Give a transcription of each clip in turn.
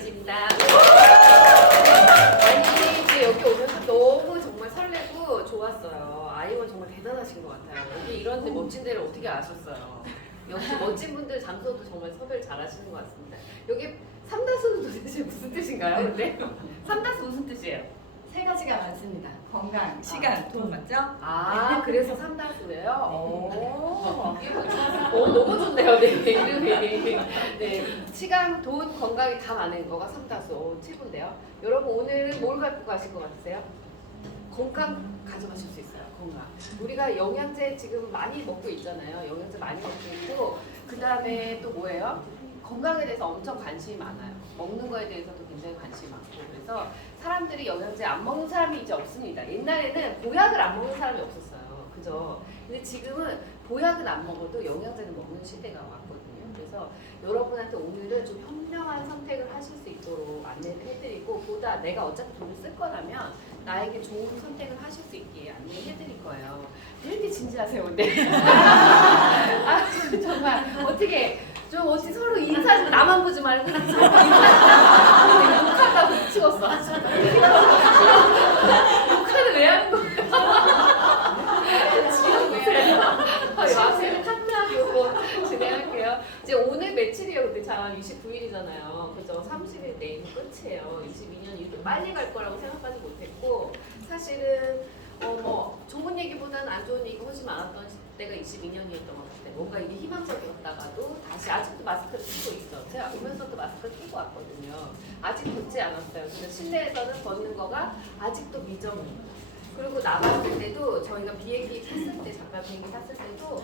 김혜지입니다. 아니 이제 여기 오면서 너무 정말 설레고 좋았어요. 아이원 정말 대단하신 것 같아요. 여기 이런 데 멋진 데를 어떻게 아셨어요? 역시 멋진 분들 장소도 정말 섭외를 잘하시는 것 같습니다. 여기 삼다수는 도대체 무슨 뜻인가요? 근데 삼다수 무슨 뜻이에요? 세 가지가 많습니다. 건강, 시간, 돈 맞죠? 아 그래서 삼다수예요? 너무 좋네요. 네, 이름이. 네, 시간, 돈, 건강이 다 많은 거가 삼다수. 최고인데요. 여러분 오늘은 뭘 갖고 가실 것 같으세요? 건강 가져가실 수 있어요. 건강. 우리가 영양제 지금 많이 먹고 있잖아요. 영양제 많이 먹고 있고 그 다음에 또 뭐예요? 건강에 대해서 엄청 관심이 많아요. 먹는 거에 대해서도 굉장히 관심이 많고 그래서 사람들이 영양제 안 먹는 사람이 이제 없습니다. 옛날에는 보약을 안 먹는 사람이 없었어요. 그죠? 근데 지금은 보약은 안 먹어도 영양제는 먹는 시대가 왔거든요. 그래서 여러분한테 오늘은 좀 현명한 선택을 하실 수 있도록 안내를 해드리고 보다 내가 어차피 돈을 쓸 거라면 나에게 좋은 선택을 하실 수 있게 안내해드릴 거예요. 왜 이렇게 진지하세요, 근데? 아, 정말 어떻게 좀 어찌 서로 인사 좀 나만 보지 말고 그냥 서로 인사 욕하다고 미치겠어. 욕하는 왜 하는 거야? 지금 보세요. 마세는 카트하고 진행할게요. 이제 오늘 며칠이에요? 근데 참 29일이잖아요. 그죠? 30일 내일 끝이에요. 22년이 이렇게 빨리 갈 거라고 생각하지 못했고 사실은 뭐 좋은 얘기보다는 안 좋은 얘기가 훨씬 많았던 때가 22년이었던 것 같아요. 뭔가 이게 희망적이었다가도 다시 아직도 마스크를 쓰고 있어. 제가 오면서도 마스크를 쓰고 왔거든요. 아직 벗지 않았어요. 근데 실내에서는 벗는 거가 아직도 미정이에요. 그리고 나갔을 때도 저희가 비행기 탔을 때 잠깐 비행기 탔을 때도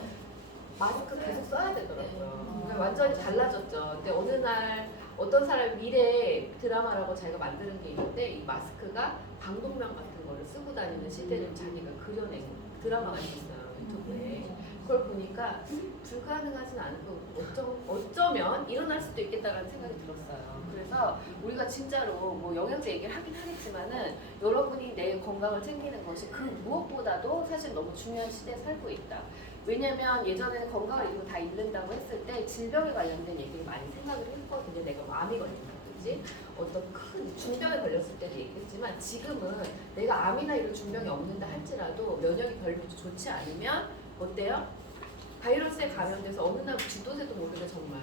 마스크 계속 써야 되더라고요. 완전히 달라졌죠. 근데 어느 날 어떤 사람 미래 드라마라고 자기가 만드는 게 있는데 이 마스크가 방독면 같은 거를 쓰고 다니는 시대를 자기가 그려낸 드라마가 있었어요. 유튜브에. 그걸 보니까 불가능하진 않고 어쩌면 일어날 수도 있겠다라는 생각이 들었어요. 그래서 우리가 진짜로 뭐 영양제 얘기를 하긴 하겠지만은 여러분이 내 건강을 챙기는 것이 그 무엇보다도 사실 너무 중요한 시대에 살고 있다. 왜냐면 예전에는 건강을 잃고 다 잃는다고 했을 때 질병에 관련된 얘기를 많이 생각을 했거든요. 내가 암이 걸린다든지 어떤 큰 중병에 걸렸을 때도 얘기했지만 지금은 내가 암이나 이런 중병이 없는다 할지라도 면역이 별로 좋지 않으면 어때요? 바이러스에 감염돼서 어느 날 지도새도 모르게 정말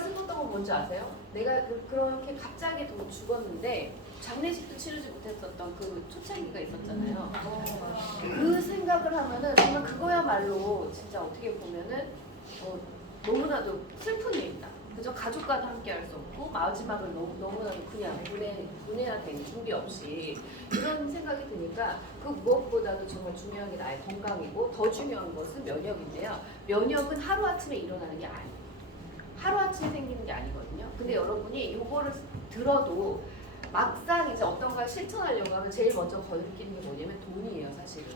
슬펐던 건 뭔지 아세요? 내가 그렇게 갑자기 죽었는데 장례식도 치르지 못했었던 그 초창기가 있었잖아요. 그 생각을 하면은 정말 그거야말로 진짜 어떻게 보면은 너무나도 슬픈 일이다. 그저 가족과도 함께 할 수 없고 마지막을 너무나도 그냥 분해된 준비 없이 이런 생각이 드니까 그 무엇보다도 정말 중요한 게 나의 건강이고 더 중요한 것은 면역인데요. 면역은 하루아침에 일어나는 게 아니에요. 하루아침에 생기는 게 아니거든요. 근데 여러분이 이거를 들어도 막상 이제 어떤 걸 실천하려고 하면 제일 먼저 거느끼는 게 뭐냐면 돈이에요, 사실은.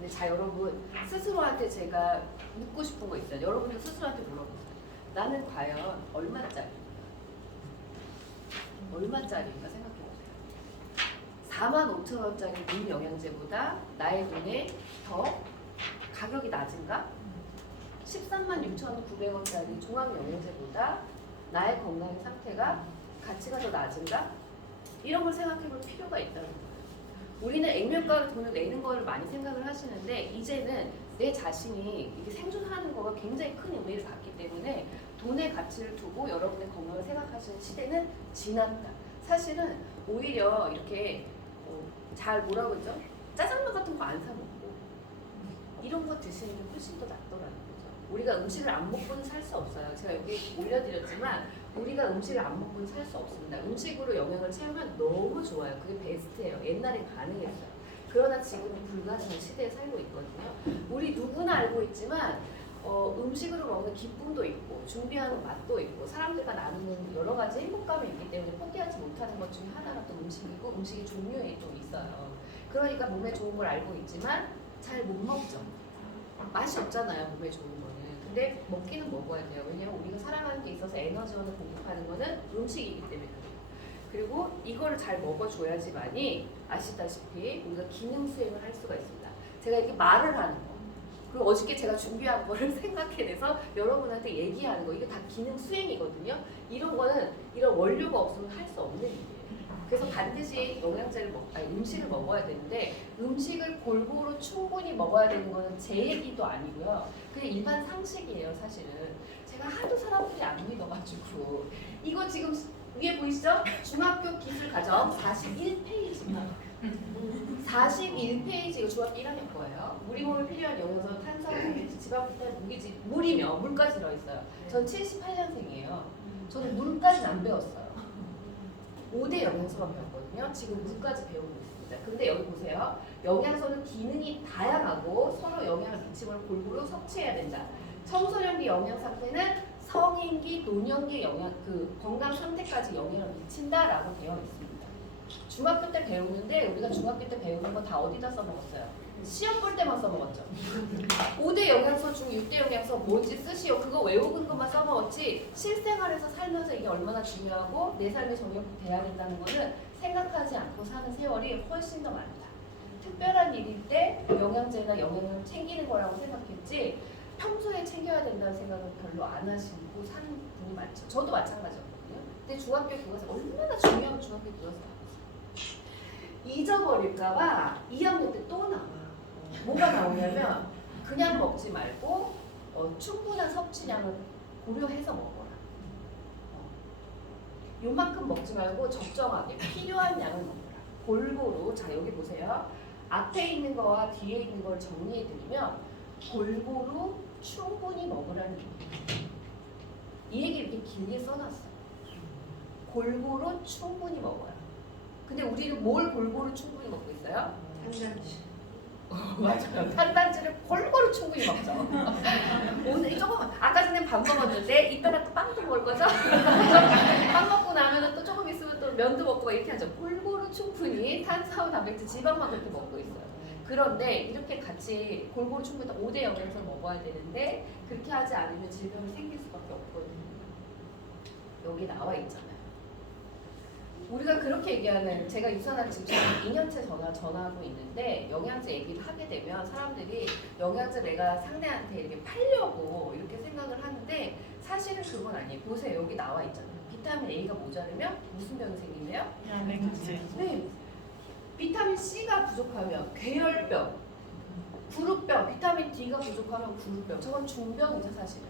근데 자, 여러분 스스로한테 제가 묻고 싶은 거 있어요. 여러분도 스스로한테 물어보세요. 나는 과연 얼마짜리인가 생각해보세요. 45,000원짜리 돈 영양제보다 나의 돈에 더 가격이 낮은가? 136,900원짜리 종합 영양제보다 나의 건강의 상태가 가치가 더 낮은가? 이런 걸 생각해볼 필요가 있다는 거예요. 우리는 액면가로 돈을 내는 거를 많이 생각을 하시는데 이제는 내 자신이 이게 생존하는 거가 굉장히 큰 의미를 갖기 때문에 돈의 가치를 두고 여러분의 건강을 생각하시는 시대는 지났다. 사실은 오히려 이렇게 잘 뭐라 그러죠? 짜장면 같은 거 안 사 먹고 이런 거 드시는 게 훨씬 더 낫더라는 거죠. 우리가 음식을 안 먹고는 살 수 없어요. 제가 여기 올려드렸지만 우리가 음식을 안 먹고는 살 수 없습니다. 음식으로 영양을 채우면 너무 좋아요. 그게 베스트예요. 옛날엔 가능했어요. 그러나 지금은 불가능한 시대에 살고 있거든요. 우리 누구나 알고 있지만 음식으로 먹는 기쁨도 있고 준비하는 맛도 있고 사람들과 나누는 여러 가지 행복감이 있기 때문에 포기하지 못하는 것 중에 하나가 또 음식이고 음식의 종류에 또 있어요. 그러니까 몸에 좋은 걸 알고 있지만 잘 못 먹죠. 맛이 없잖아요, 몸에 좋은 거는. 근데 먹기는 먹어야 돼요. 왜냐면 우리가 살아가는 데 있어서 에너지원을 공급하는 거는 음식이기 때문에 그래요. 그리고 이거를 잘 먹어줘야지만이 아시다시피 우리가 기능 수행을 할 수가 있습니다. 제가 이렇게 말을 하는 거, 그리고 어저께 제가 준비한 거를 생각해내서 여러분한테 얘기하는 거, 이게 다 기능 수행이거든요. 이런 거는 이런 원료가 없으면 할 수 없는 일이에요. 그래서 반드시 영양제를 음식을 먹어야 되는데, 음식을 골고루 충분히 먹어야 되는 거는 제 얘기도 아니고요. 그게 일반 상식이에요, 사실은. 제가 하도 사람들이 안 믿어가지고. 이거 지금 위에 보이시죠? 중학교 기술과정 41페이지입니다. 41페이지, 이거 중학교 1학년 거예요. 우리 몸에 필요한 영양소, 탄수화물, 지방, 비타민, 무기질, 물이며 물까지 들어있어요. 전 78년생이에요. 저는 물까지는 안 배웠어요. 5대 영양소만 배웠거든요. 지금 물까지 배우고 있습니다. 근데 여기 보세요. 영양소는 기능이 다양하고 서로 영향을 미치므로 골고루 섭취해야 된다. 청소년기 영양 상태는 성인기, 노년기 건강 상태까지 영향을 미친다라고 되어 있습니다. 중학교 때 배우는데 우리가 중학교 때 배우는 거 다 어디다 써먹었어요? 시험 볼 때만 써먹었죠. 5대 영양소 중 6대 영양소 뭔지 쓰시오. 그거 외우는 것만 써먹었지, 실생활에서 살면서 이게 얼마나 중요하고 내 삶의 정력이 돼야 된다는 거는 생각하지 않고 사는 세월이 훨씬 더 많다. 특별한 일일 때 영양제나 영양을 챙기는 거라고 생각했지, 평소에 챙겨야 된다는 생각은 별로 안 하시고 사는 분이 많죠. 저도 마찬가지였거든요. 근데 중학교 교과서 얼마나 중요한 중학교 교과서 나왔어요. 잊어버릴까봐 2학년 때 또 나와. 뭐가 나오냐면 그냥 먹지 말고 충분한 섭취량을 고려해서 먹어라. 요만큼 먹지 말고 적정하게 필요한 양을 먹어라. 골고루. 자, 여기 보세요. 앞에 있는 거와 뒤에 있는 걸 정리해드리면 골고루 충분히 먹으라는 얘기예요. 이 얘기 이렇게 길게 써놨어요. 골고루 충분히 먹어라. 근데 우리는 뭘 골고루 충분히 먹고 있어요? 탄단지. 맞아요. 탄단지를 골고루 충분히 먹죠. 오늘 조금 아까 전에 밥 먹었는데 이따가 또 빵도 먹을 거죠? 빵 먹고 나면 또 조금 있으면 또 면도 먹고 막 이렇게 하죠. 골고루 충분히 탄수화물, 단백질, 지방만 그렇게 먹고 있어요. 그런데 이렇게 같이 골고루 충분히 5대 영양소 먹어야 되는데 그렇게 하지 않으면 질병이 생길 수밖에 없거든요. 여기 나와 있잖아요. 우리가 그렇게 얘기하는, 제가 유산을 지금 2년째 전하고 있는데 영양제 얘기를 하게 되면 사람들이 영양제 내가 상대한테 이렇게 팔려고 이렇게 생각을 하는데 사실은 그건 아니에요. 보세요. 여기 나와 있잖아요. 비타민 A가 모자르면 무슨 병이 생기나요? 네. 비타민 C가 부족하면 괴혈병, 구루병, 비타민 D가 부족하면 구루병. 저건 중병이죠, 사실은.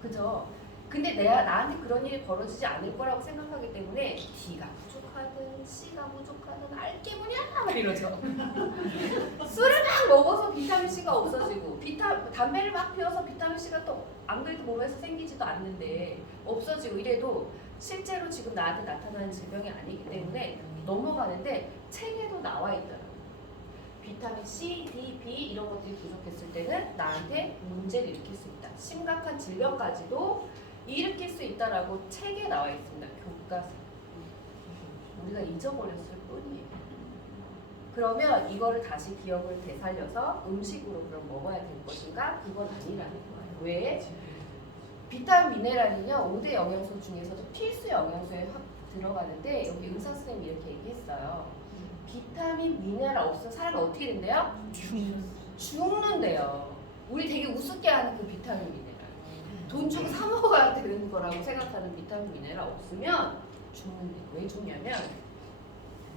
그죠? 근데 나한테 그런 일이 벌어지지 않을 거라고 생각하기 때문에 D가 부족하든 C가 부족하든 알게 뭐냐 막 이러죠. 술을 막 먹어서 비타민 C가 없어지고 담배를 막 피워서 비타민 C가 또 안 그래도 몸에서 생기지도 않는데 없어지고 이래도 실제로 지금 나한테 나타나는 질병이 아니기 때문에 넘어가는데 책에도 나와 있더라고요. 비타민 C, D, B 이런 것들이 부족했을 때는 나한테 문제를 일으킬 수 있다. 심각한 질병까지도 일으킬 수 있다라고 책에 나와 있습니다. 교과서. 우리가 잊어버렸을 뿐이에요. 그러면 이거를 다시 기억을 되살려서 음식으로 그럼 먹어야 될 것인가? 그건 아니라는 거예요. 왜? 비타민 미네랄은요 5대 영양소 중에서도 필수 영양소에 확 들어가는데 여기 의사 선생님이 이렇게 얘기했어요. 비타민 미네랄 없으면 사람이 어떻게 된대요? 죽는데요. 우리 되게 우습게 하는 그 비타민 미네랄. 돈 주고 사 먹어야 되는 거라고 생각하는 비타민 미네랄 없으면 죽는데요. 왜 죽냐면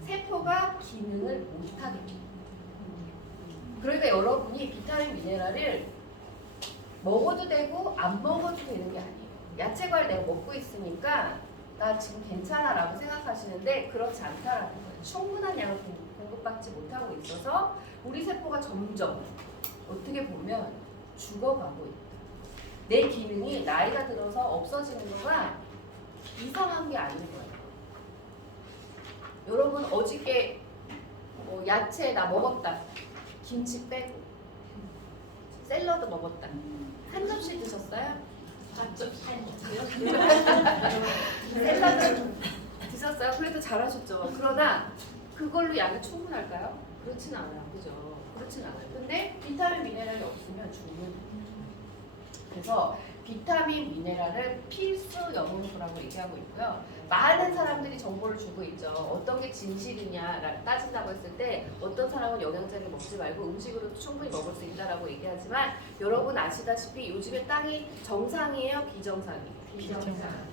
세포가 기능을 못하게 돼요. 그러니까 여러분이 비타민 미네랄을 먹어도 되고 안 먹어도 되는 게 아니에요. 야채 과일 내가 먹고 있으니까 나 지금 괜찮아 라고 생각하시는데 그렇지 않다라는 거예요. 충분한 양을 공급받지 못하고 있어서 우리 세포가 점점 어떻게 보면 죽어가고 있다. 내 기능이 나이가 들어서 없어지는 거가 이상한 게 아닌 거예요. 여러분 어저께 야채 나 먹었다. 김치 빼고 샐러드 먹었다. 한 접시 드셨어요? 샐러드 드셨어요? 그래도 잘하셨죠. 그러나 그걸로 양이 충분할까요? 그렇진 않아요. 그죠? 그렇진 않아요. 근데 비타민 미네랄이 없으면 죽는. 그래서 비타민, 미네랄을 필수 영양소라고 얘기하고 있고요. 많은 사람들이 정보를 주고 있죠. 어떤 게 진실이냐 따진다고 했을 때 어떤 사람은 영양제를 먹지 말고 음식으로 충분히 먹을 수 있다라고 얘기하지만 여러분 아시다시피 요즘에 땅이 정상이에요? 비정상이에요? 비정상.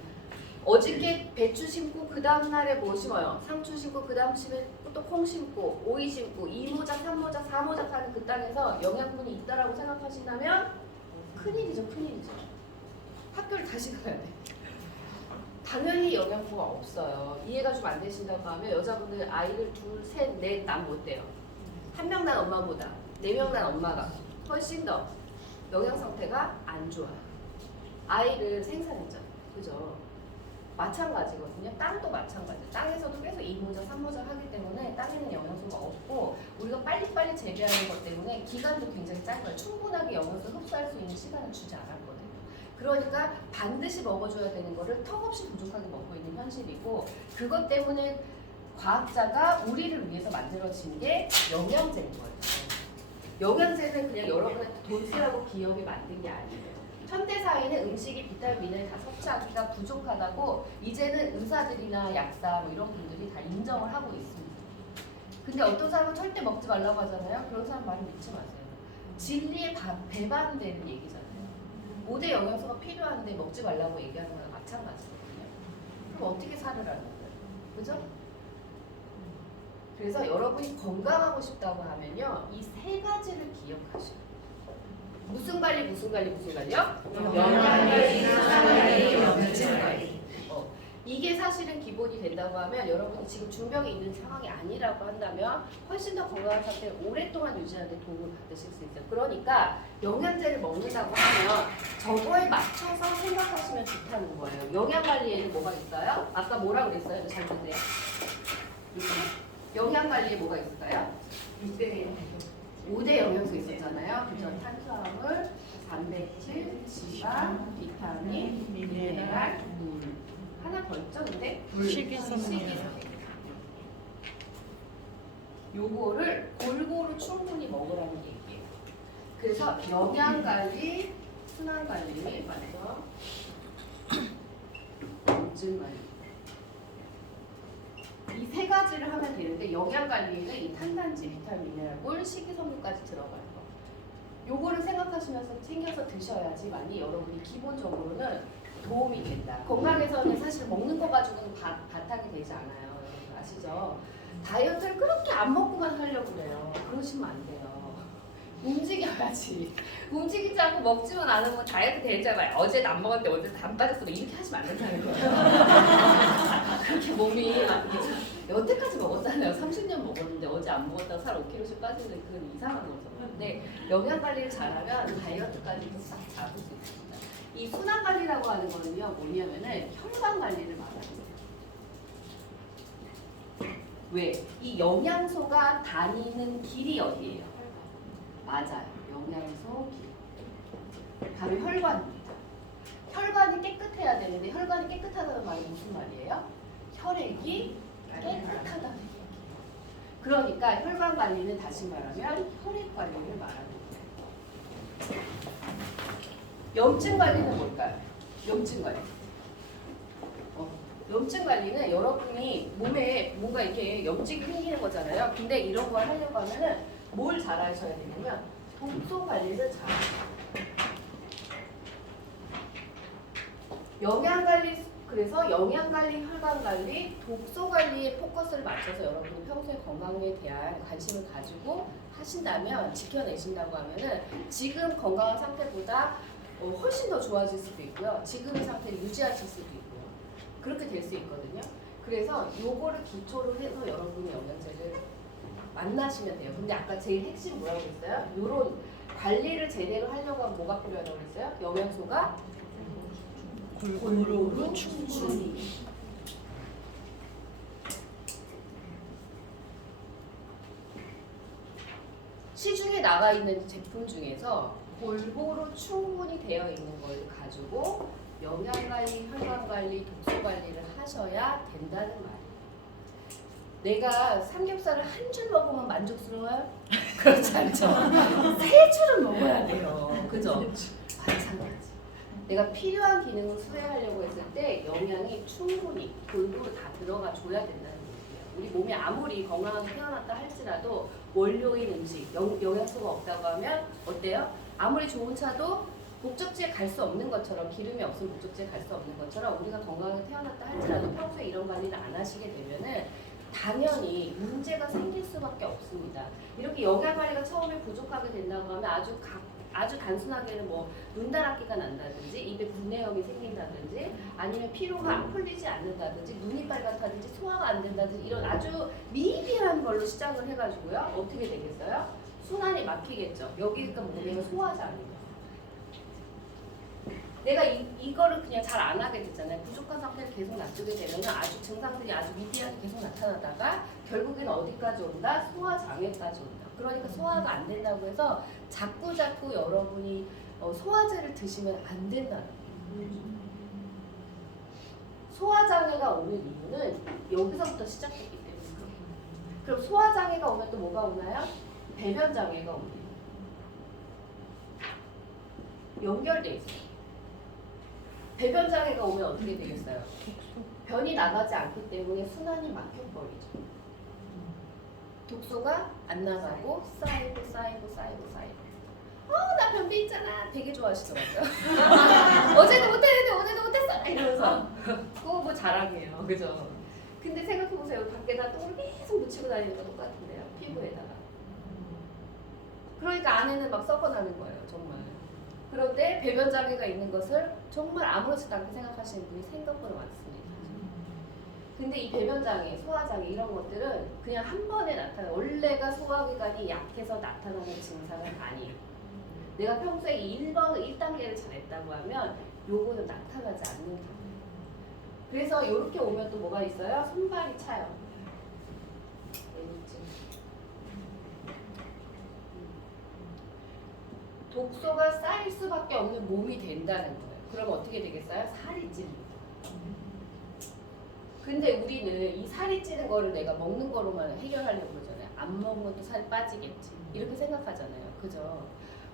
어저께 배추 심고 그 다음날에 뭐 심어요? 상추 심고 그 다음 심에 또 콩 심고 오이 심고 2모작, 3모작, 4모작 하는 그 땅에서 영양분이 있다라고 생각하신다면 큰일이죠, 큰일이죠. 학교를 다시 가야 돼. 당연히 영양소가 없어요. 이해가 좀 안 되신다고 하면 여자분들 아이를 둘, 셋, 넷, 난 못 돼요. 한 명 난 엄마보다 4명 난 엄마가 훨씬 더 영양 상태가 안 좋아요. 아이를 생산했죠. 그죠? 마찬가지거든요. 땅도 마찬가지예요. 땅에서도 계속 2모작, 3모작 하기 때문에 땅에는 영양소가 없고 우리가 빨리빨리 재배하는 것 때문에 기간도 굉장히 짧은 거예요. 충분하게 영양소 흡수할 수 있는 시간을 주지 않았거든요. 그러니까 반드시 먹어줘야 되는 거를 턱없이 부족하게 먹고 있는 현실이고 그것 때문에 과학자가 우리를 위해서 만들어진 게 영양제인 거예요. 영양제는 그냥 여러분한테 돈 쓰라고 기업이 만든 게 아니에요. 현대사회는 음식이 비타민, 미네랄 다 섭취하기가 부족하다고 이제는 의사들이나 약사 뭐 이런 분들이 다 인정을 하고 있습니다. 근데 어떤 사람은 절대 먹지 말라고 하잖아요. 그런 사람 말을 믿지 마세요. 진리에 배반되는 얘기잖아요. 5대 영양소가 필요한데 먹지 말라고 얘기하는 거랑 마찬가지거든요. 그럼 어떻게 살으라는 거예요? 그죠? 그래서 여러분이 건강하고 싶다고 하면요. 이 세 가지를 기억하셔요. 무슨 관리, 무슨 관리, 무슨 관리요? 영양관리, 수납관리, 염증관리. 이게 사실은 기본이 된다고 하면 여러분이 지금 중병에 있는 상황이 아니라고 한다면 훨씬 더 건강한 상태를 오랫동안 유지하는 데 도움을 받으실 수 있어요. 그러니까 영양제를 먹는다고 하면 저거에 맞춰서 생각하시면 좋다는 거예요. 영양관리에는 뭐가 있어요? 아까 뭐라고 그랬어요? 잘 보세요. 영양관리에 뭐가 있어요? 5대 영양소 있었잖아요. 그죠? 탄수화물, 단백질, 지방, 비타민, 미네랄, 물. 하나 더 있죠, 근데? 식이섬유. 요거를 골고루 충분히 먹으라는 얘기예요. 그래서 영양관리, 순환관리, 맞죠? 염증관리. 이 세 가지를 하면 되는데 영양관리에는 이 탄단지, 비타민, 미네랄, 물, 식이섬유까지 들어가요. 요거를 생각하시면서 챙겨서 드셔야지만이 여러분이 기본적으로는 도움이 된다. 건강에서는 사실 먹는 거 가지고는 바탕이 되지 않아요. 여러분 아시죠? 다이어트를 그렇게 안 먹고만 하려고 그래요. 그러시면 안 돼요. 움직여야지. 움직이지 않고 먹지만 않으면 다이어트 되잖아요. 어제 안 먹었는데 어제 안 빠졌어. 뭐 이렇게 하시면 안 된다는 거예요. 그렇게 몸이 여태까지 먹었잖아요. 30년 먹었는데 어제 안 먹었다가 살 5kg씩 빠지는 그건 이상한 거죠. 근데 영양 관리를 잘하면 다이어트까지도 싹 잡을 수 있습니다. 이 순환 관리라고 하는 거는요, 뭐냐면은 혈관 관리를 말하는 거예요. 왜? 이 영양소가 다니는 길이 어디예요? 맞아요. 영양소 길. 바로 혈관입니다. 혈관이 깨끗해야 되는데 혈관이 깨끗하다는 말이 무슨 말이에요? 혈액이 깨끗하다는 얘기예요. 그러니까 혈관 관리는 다시 말하면 혈액 관리를 말하는 거예요. 염증 관리는 뭘까요? 염증 관리. 염증 관리는 여러분이 몸에 뭔가 이렇게 염증이 생기는 거잖아요. 근데 이런 걸 하려고 하면은 뭘 잘 하셔야 되냐면 독소 관리를 잘 하셔야 돼요. 영양 관리, 그래서 영양 관리, 혈관 관리, 독소 관리에 포커스를 맞춰서 여러분이 평소에 건강에 대한 관심을 가지고 하신다면, 지켜내신다고 하면은 지금 건강한 상태보다 훨씬 더 좋아질 수도 있고요. 지금의 상태를 유지하실 수도 있고요. 그렇게 될 수 있거든요. 그래서 요거를 기초로 해서 여러분이 영양제를 만나시면 돼요. 근데 아까 제일 핵심 뭐라고 했어요? 요런 관리를 제대로 하려고 하면 뭐가 필요하다고 그랬어요? 영양소가 골고루 충분히. 시중에 나가 있는 제품 중에서 골고루 충분히 되어 있는 걸 가지고 영양관리, 혈관관리, 독소관리를 하셔야 된다는 말이에요. 내가 삼겹살을 한 줄 먹으면 만족스러워요? 그렇지 않죠? 3줄은 먹어야 돼요. 그죠? 마찬가지. 내가 필요한 기능을 수행하려고 했을 때 영양이 충분히 골고루 다 들어가 줘야 된다는 얘기예요. 우리 몸이 아무리 건강하게 태어났다 할지라도 원료인 음식, 영양소가 없다고 하면 어때요? 아무리 좋은 차도 목적지에 갈 수 없는 것처럼, 기름이 없으면 목적지에 갈 수 없는 것처럼 우리가 건강하게 태어났다 할지라도 평소에 이런 관리를 안 하시게 되면은 당연히 문제가 생길 수밖에 없습니다. 이렇게 영양 관리가 처음에 부족하게 된다고 하면 아주 단순하게는 뭐 눈다랗기가 난다든지 입에 분해염이 생긴다든지 아니면 피로가 안 풀리지 않는다든지 눈이 빨갛다든지 소화가 안 된다든지 이런 아주 미비한 걸로 시작을 해가지고요. 어떻게 되겠어요? 순환이 막히겠죠. 여기가 뭐냐면 소화장입니다. 내가 이거를 그냥 잘 안 하게 됐잖아요. 부족한 상태를 계속 놔두게 되면 아주 증상들이 아주 미비하게 계속 나타나다가 결국에는 어디까지 온다? 소화장애까지 온다. 그러니까 소화가 안 된다고 해서 자꾸 여러분이 소화제를 드시면 안 된다는 거예요. 소화장애가 오는 이유는 여기서부터 시작했기 때문에. 그럼 소화장애가 오면 또 뭐가 오나요? 배변장애가 옵니다. 연결돼 있어요. 배변장애가 오면 어떻게 되겠어요? 변이 나가지 않기 때문에 순환이 막혀버리죠. 독소가 안 나가고 쌓이고. 나 변비 있잖아. 되게 좋아하시더라고요. 어제도 못했는데 오늘도 못했어. 이러면서. 그거 뭐 자랑이에요. 그죠? 근데 생각해보세요. 밖에다 똥을 계속 묻히고 다니는 거 똑같은데요. 피부에다가. 그러니까 안에는 막 썩어나는 거예요. 정말. 그런데 배변장애가 있는 것을 정말 아무렇지도 않게 생각하시는 분이 생각보다 많습니다. 근데 이 배변장애, 소화장애 이런 것들은 그냥 한 번에 나타나요. 원래가 소화기관이 약해서 나타나는 증상은 아니에요. 내가 평소에 1단계를 잘했다고 하면 요거는 나타나지 않는다. 그래서 이렇게 오면 또 뭐가 있어요? 손발이 차요. 독소가 쌓일 수밖에 없는 몸이 된다는 거예요. 그럼 어떻게 되겠어요? 살이 찝니다. 근데 우리는 이 살이 찌는 거를 내가 먹는 거로만 해결하려고 그러잖아요. 안 먹으면 또 살이 빠지겠지. 이렇게 생각하잖아요. 그죠?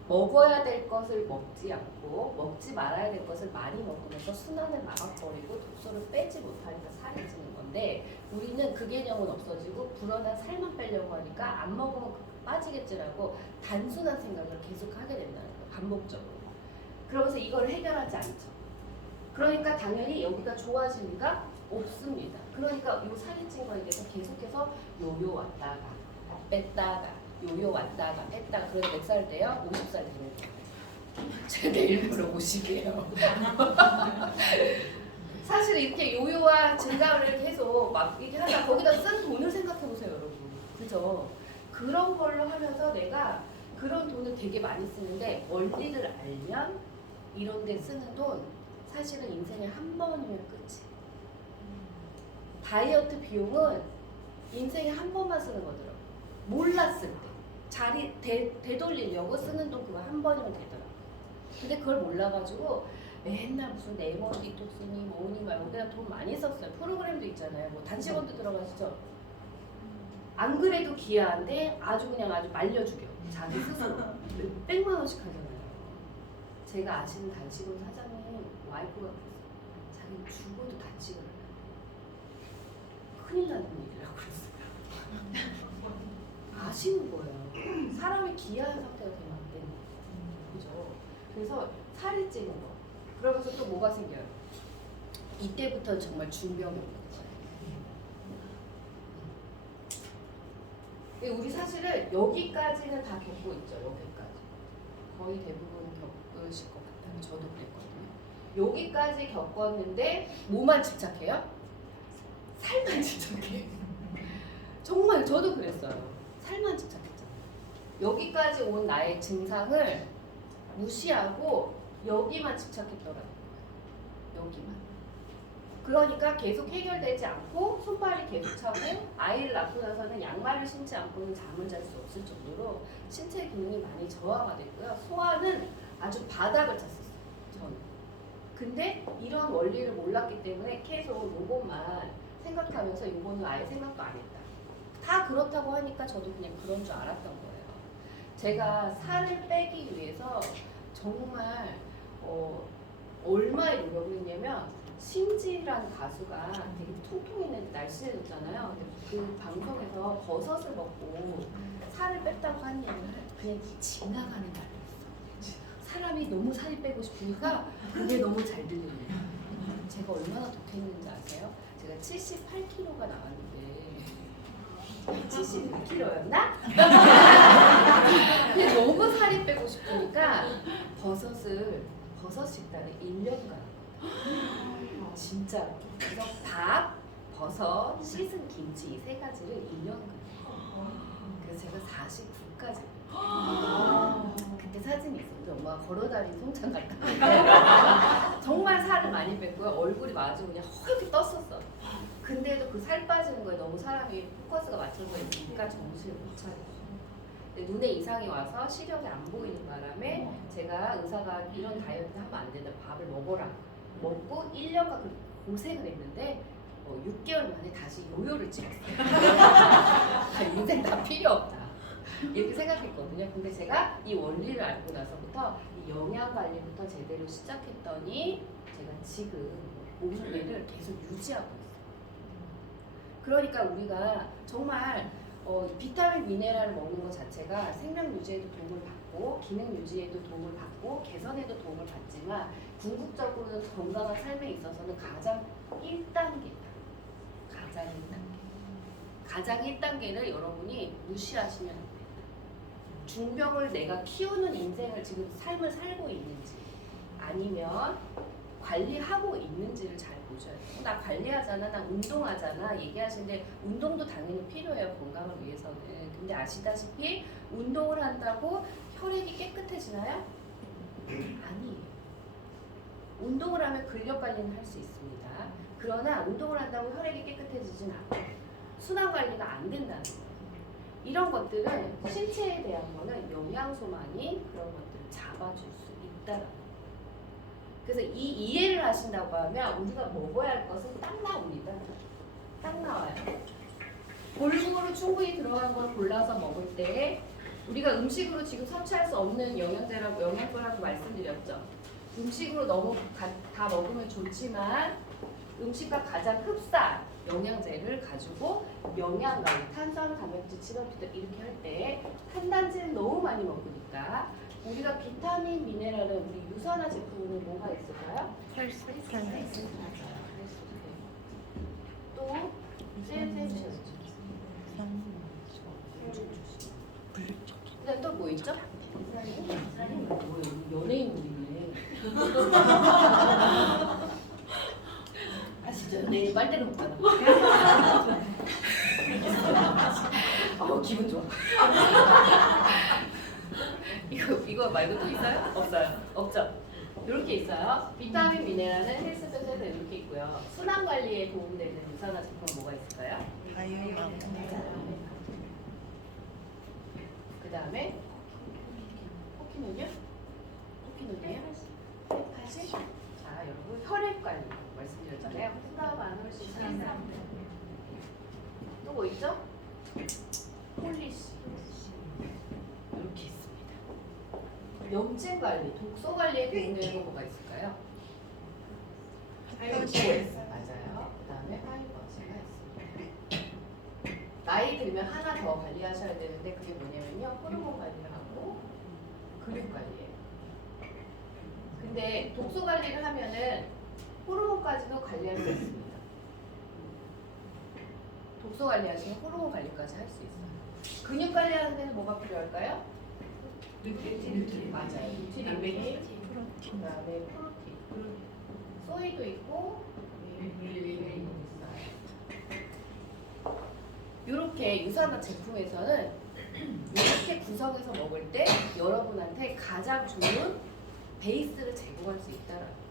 먹어야 될 것을 먹지 않고 먹지 말아야 될 것을 많이 먹으면서 순환을 막아버리고 독소를 빼지 못하니까 살이 찌는 건데 우리는 그 개념은 없어지고 불어난 살만 빼려고 하니까 안 먹으면 빠지겠지라고 단순한 생각을 계속 하게 된다는 거예요. 반복적으로. 그러면서 이걸 해결하지 않죠. 그러니까 당연히 여기가 좋아질 리가 없습니다. 그러니까 이 살이 찐 거에 대해서 계속해서 요요 왔다가 뺐다가 요요 왔다가 뺐다가 그래서 몇 살 돼요? 50살 되는 거예요. 제가 내일부러 보시게요. 사실 이렇게 요요와 증가를 계속 막 이렇게 하다 거기다 쓴 돈을 생각해 보세요, 여러분. 그죠? 그런 걸로 하면서 내가 그런 돈을 되게 많이 쓰는데 원리를 알면 이런 데 쓰는 돈 사실은 인생에 한 번이면 끝이에요. 다이어트 비용은 인생에 한 번만 쓰는 거더라고요. 몰랐을 때. 자리 되돌리려고 쓰는 돈 그거 한 번이면 되더라고요. 근데 그걸 몰라가지고 맨날 무슨 네모 디톡스니 뭐니 말고 그냥 돈 많이 썼어요. 프로그램도 있잖아요. 뭐 단식원도 들어가시죠. 안 그래도 기아한데 아주 말려 죽여. 자기 스스로 몇백만 원씩 하잖아요. 제가 아시는 단식원 사장님 와이프가 그랬어요. 자기는 죽어도 단식을 해요. 큰일 나는 일이라고 그랬어요. 아시는 거예요. 사람이 기아한 상태가 되면 안 되는 거예요. 그죠? 그래서 살이 찌는 거. 그러면서 또 뭐가 생겨요? 이때부터 정말 중병이 오는 거예요. 우리 사실은 여기까지는 다 겪고 있죠. 여기까지. 거의 대부분 겪으실 것 같아요. 저도 그랬거든요. 여기까지 겪었는데 뭐만 집착해요? 살만 집착해. 정말 저도 그랬어요. 살만 집착했잖아요. 여기까지 온 나의 증상을 무시하고 여기만 집착했더라고요. 여기만. 그러니까 계속 해결되지 않고 손발이 계속 차고 아이를 낳고 나서는 양말을 신지 않고는 잠을 잘 수 없을 정도로 신체 기능이 많이 저하가 됐고요. 소화는 아주 바닥을 쳤었어요. 저는. 근데 이런 원리를 몰랐기 때문에 계속 이것만 생각하면서 이거는 아예 생각도 안 했다. 다 그렇다고 하니까 저도 그냥 그런 줄 알았던 거예요. 제가 살을 빼기 위해서 정말 얼마에 노력을 했냐면 신지라는 가수가 되게 통통했는데 날씬해졌잖아요. 근데 그 방송에서 버섯을 먹고 살을 뺐다고 하니 그냥 지나가는 말이었어. 사람이 너무 살이 빼고 싶으니까 그게 너무 잘 들리는 거예요. 제가 얼마나 독했는지 아세요? 제가 78kg가 나왔는데 76kg였나? 근데 너무 살이 빼고 싶으니까 버섯 식단을 1년간 진짜 그래서 밥, 버섯, 씻은 김치 이 세 가지를 1년간 그래서 제가 49까지 그때 사진이 있었는데 엄마가 걸어다니는 송장 같다 정말 살을 많이 뺐고요. 얼굴이 아주 그냥 허옇게 떴었어. 근데도 그 살 빠지는 거에 너무 사람이 포커스가 맞춰져 있으니까 정신을 못 차렸어. 근데 눈에 이상이 와서 시력이 안 보이는 바람에 제가 의사가 이런 다이어트 하면 안 된다. 밥을 먹어라. 먹고 1년간 고생을 했는데 6개월 만에 다시 요요를 찍었어요. 인생 다 필요 없다. 이렇게 생각했거든요. 근데 제가 이 원리를 알고 나서부터 이 영양 관리부터 제대로 시작했더니 제가 지금 몸무게를 계속 유지하고 있어요. 그러니까 우리가 정말 비타민 미네랄을 먹는 것 자체가 생명 유지에도 도움을 받고 기능 유지에도 도움을 받고 개선에도 도움을 받지만 궁극적으로는 건강한 삶에 있어서는 가장 1단계다. 가장 1단계. 가장 1단계를 여러분이 무시하시면 안 돼요. 중병을 내가 키우는 인생을 지금 삶을 살고 있는지 아니면 관리하고 있는지를 잘 보셔야 돼요. 나 관리하잖아, 나 운동하잖아 얘기하시는데 운동도 당연히 필요해요. 건강을 위해서는. 근데 아시다시피 운동을 한다고 혈액이 깨끗해지나요? 아니에요. 운동을 하면 근력 관리는 할 수 있습니다. 그러나 운동을 한다고 혈액이 깨끗해지진 않아요. 순환 관리가 안 된다는 거예요. 이런 것들은 신체에 대한 거는 영양소만이 그런 것들을 잡아줄 수 있다는 거예요. 그래서 이 이해를 하신다고 하면 우리가 먹어야 할 것은 딱 나옵니다. 딱 나와요. 골고루 충분히 들어간 걸 골라서 먹을 때 우리가 음식으로 지금 섭취할 수 없는 영양소라고 말씀드렸죠. 음식으로 너무 다 먹으면 좋지만 음식과 가장 흡사한 영양제를 가지고 영양가루, 탄수화물, 단백질, 지방피도 이렇게 할 때 탄단지를 너무 많이 먹으니까 우리가 비타민, 미네랄은 우리 유산화 제품은 뭐가 있을까요? 또 그다음 또 뭐 있죠? 뭐예요? 연예인물이네. 아시죠? 내일 빨대로 먹잖아. 기분 좋아. 이거 말고 또 있어요? 없어요. 없죠? 이렇게 있어요. 비타민, 미네랄은 헬스페트에서 이렇게 있고요. 순환 관리에 도움되는 유산화 제품 뭐가 있을까요? 그 다음에 포키는요? 포키는요? 햇팥이? 자, 여러분 혈액 관리 말씀드렸잖아요. 흑암, 안홀씨, 또 뭐 있죠? 폴리시 이렇게 있습니다. 염증 관리, 독소 관리에 도움되는 거 뭐가 있을까요? 파이버즈 맞아요. 그 다음에 파이버즈가 있습니다. 나이 들면 하나 더 관리하셔야 되는데 그게 뭐냐면요, 호르몬 관리를 하고 근육 관리예요. 근데 독소 관리를 하면은 호르몬까지도 관리할 수 있습니다. 독소 관리하시면 호르몬 관리까지 할 수 있어요. 근육 관리하는 데는 뭐가 필요할까요? 뉴트리 맞아요. 뉴트리, 그다음에 프로틴, 소이도 있고 있어요. 이렇게 유산화 제품에서는 이렇게 구성해서 먹을 때 여러분한테 가장 좋은 베이스를 제공할 수 있다라는 거예요.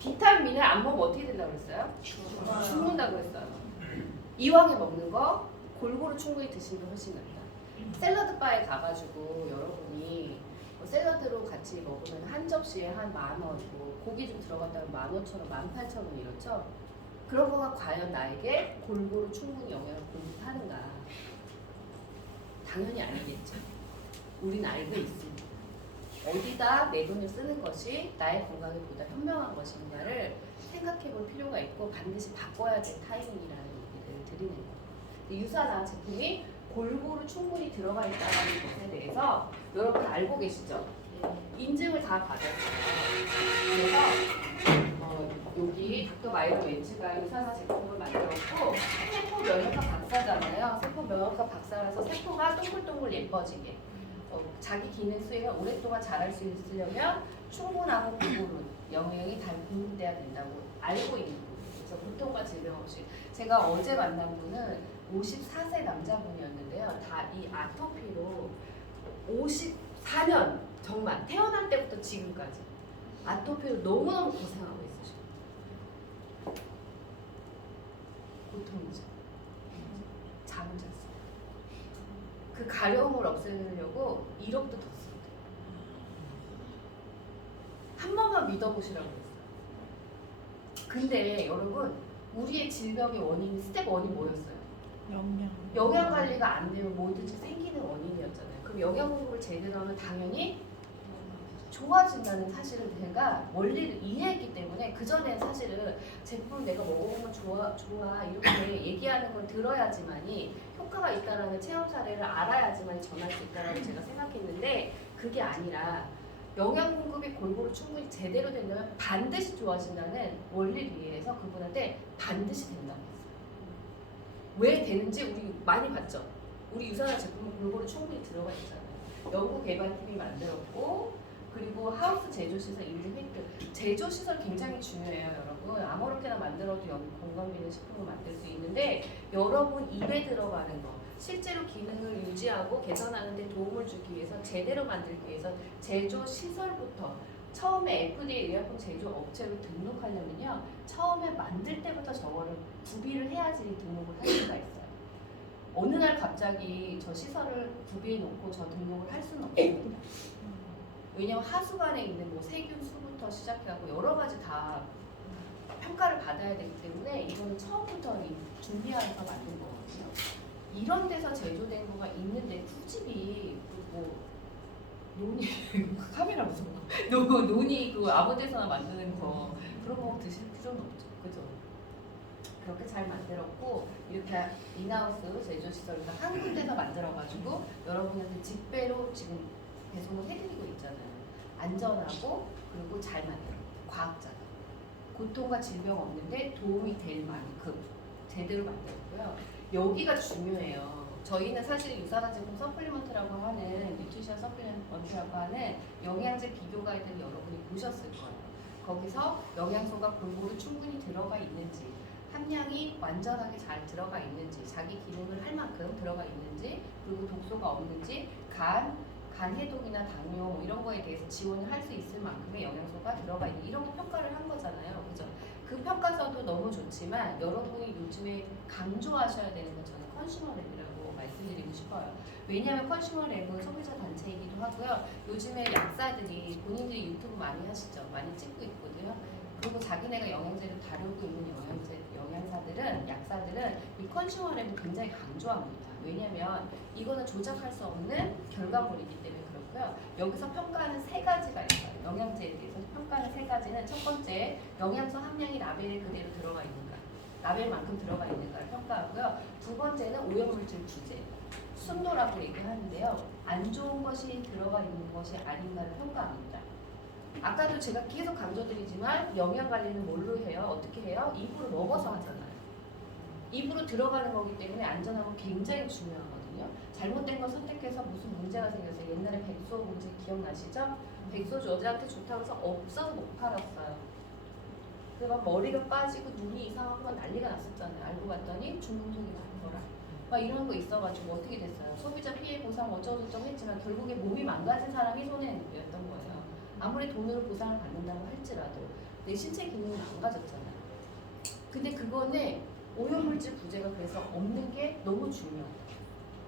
비타민, 미네랄 안 먹으면 어떻게 된다고 그랬어요? 죽는다고 했어요. 이왕에 먹는 거 골고루 충분히 드시는 게 훨씬 낫다. 샐러드 바에 가가지고 여러분이 샐러드로 같이 먹으면 한 접시에 한 10,000원, 고기 좀 들어갔다면 15,000원, 18,000원 이렇죠? 그런 거가 과연 나에게 골고루 충분히 영양을 공급하는가? 당연히 아니겠죠. 우린 알고 있습니다. 어디다 내 돈을 쓰는 것이 나의 건강에 보다 현명한 것인가를 생각해 볼 필요가 있고 반드시 바꿔야 될 타이밍이라는 얘기를 드리는 거예요. 유산화 제품이 골고루 충분히 들어가 있다는 것에 대해서 여러분 알고 계시죠? 인증을 다 받았어요. 그래서 여기 닥터 마이로 멘츠가 유산화 제품을 만들었고 세포 면역학 박사잖아요. 세포 면역학 박사라서 세포가 동글동글 예뻐지게 자기 기능 수행을 오랫동안 잘할 수 있으려면 충분하고 골고루 영양이 잘 공급돼야 된다고 알고 있는 거예요. 그래서 고통과 질병 없이 제가 어제 만난 분은 54세 남자분이었는데요. 다 이 아토피로 54년 정말 태어날 때부터 지금까지 아토피로 너무너무 고생하고 있으셔요. 고통이죠. 잠을 잤어요. 그 가려움을 없애려고 1억도 더 썼어요. 한 번만 믿어보시라고 했어요. 근데 여러분 우리의 질병의 원인이 스텝 1이 뭐였어요? 영양 관리가 안 되면 뭐든지 생기는 원인이었잖아요. 그럼 영양 공급을 제대로 하면 당연히 좋아진다는 사실을 제가 원리를 이해했기 때문에 그전에 사실은 제품 내가 먹어보면 좋아 이렇게 얘기하는 건 들어야지만이 효과가 있다라는 체험 사례를 알아야지만 전할 수 있다라고 제가 생각했는데 그게 아니라 영양 공급이 골고루 충분히 제대로 되려면 반드시 좋아진다는 원리를 이해해서 그분한테 반드시 된다고 했어요. 왜 되는지 우리 많이 봤죠? 우리 유산화 제품은 골고루 충분히 들어가 있잖아요. 연구개발팀이 만들었고 그리고 하우스 제조시설 인증 획득. 제조시설 굉장히 중요해요, 여러분. 아무렇게나 만들어도 건강기능 식품을 만들 수 있는데 여러분 입에 들어가는 거 실제로 기능을 유지하고 개선하는 데 도움을 주기 위해서 제대로 만들기 위해서 제조시설부터 처음에 FDA 의약품 제조업체로 등록하려면요 처음에 만들 때부터 저거를 구비를 해야지 등록을 할 수가 있어요. 어느 날 갑자기 저 시설을 구비해 놓고 저 등록을 할 수는 없습니다. 왜냐면 하수관에 있는 뭐 세균 수부터 시작하고 여러 가지 다 평가를 받아야 되기 때문에 이거는 처음부터 준비하면서 만든 거거든요. 이런 데서 제조된 거가 있는데 굳이 뭐 논이 카메라 무서워. 논이 그 아무 데서나 만드는 거 그런 거 드실 필요는 없죠. 그죠? 그렇게 잘 만들었고 이렇게 인하우스 제조시설을 한 군데서 만들어가지고 여러분한테 직배로 지금 배송을 해드리고 있잖아요. 안전하고 그리고 잘 만들어 과학자가 고통과 질병 없는데 도움이 될 만큼 제대로 만들었고요. 여기가 중요해요. 저희는 사실 유산화 제품 서플리먼트라고 하는 뉴트리션 서플리먼트라고 하는 영양제 비교 가이드를 여러분이 보셨을 거예요. 거기서 영양소가 골고루 충분히 들어가 있는지 함량이 완전하게 잘 들어가 있는지 자기 기능을 할 만큼 들어가 있는지 그리고 독소가 없는지 간 해독이나 당뇨 뭐 이런 거에 대해서 지원을 할 수 있을 만큼의 영양소가 들어가 있는 이런 거 평가를 한 거잖아요. 그죠? 그 평가서도 너무 좋지만 여러분이 요즘에 강조하셔야 되는 건 저는 컨슈머랩이라고 말씀드리고 싶어요. 왜냐하면 컨슈머랩은 소비자 단체이기도 하고요. 요즘에 약사들이 본인들이 유튜브 많이 하시죠. 많이 찍고 있거든요. 그리고 자기네가 영양제를 다루고 있는 영양사들은 약사들은 이 컨슈머랩을 굉장히 강조합니다. 왜냐하면 이거는 조작할 수 없는 결과물이기 때문에 그렇고요. 여기서 평가하는 3가지가 있어요. 영양제에 대해서 평가하는 3가지는 첫 번째, 영양소 함량이 라벨에 그대로 들어가 있는가, 라벨만큼 들어가 있는가를 평가하고요. 두 번째는 오염물질 부재, 순도라고 얘기하는데요. 안 좋은 것이 들어가 있는 것이 아닌가를 평가합니다. 아까도 제가 계속 강조드리지만 영양관리는 뭘로 해요? 어떻게 해요? 입으로 먹어서 하잖아요. 입으로 들어가는 거기 때문에 안전하고 굉장히 중요하거든요. 잘못된 걸 선택해서 무슨 문제가 생겼어요. 옛날에 백소 문제 기억나시죠? 백소주 여자한테 좋다고 해서 없어서 못 팔았어요. 그래서 막 머리가 빠지고 눈이 이상한 건 난리가 났었잖아요. 알고 봤더니 중금속이 많더라. 막 이런 거 있어가지고 어떻게 됐어요? 소비자 피해 보상 어쩌고저쩌고 했지만 결국에 몸이 망가진 사람이 손해였던 거예요. 아무리 돈으로 보상을 받는다고 할지라도 내 신체 기능이 망가졌잖아요. 근데 그거는 오염물질 부재가 그래서 없는 게 너무 중요해요.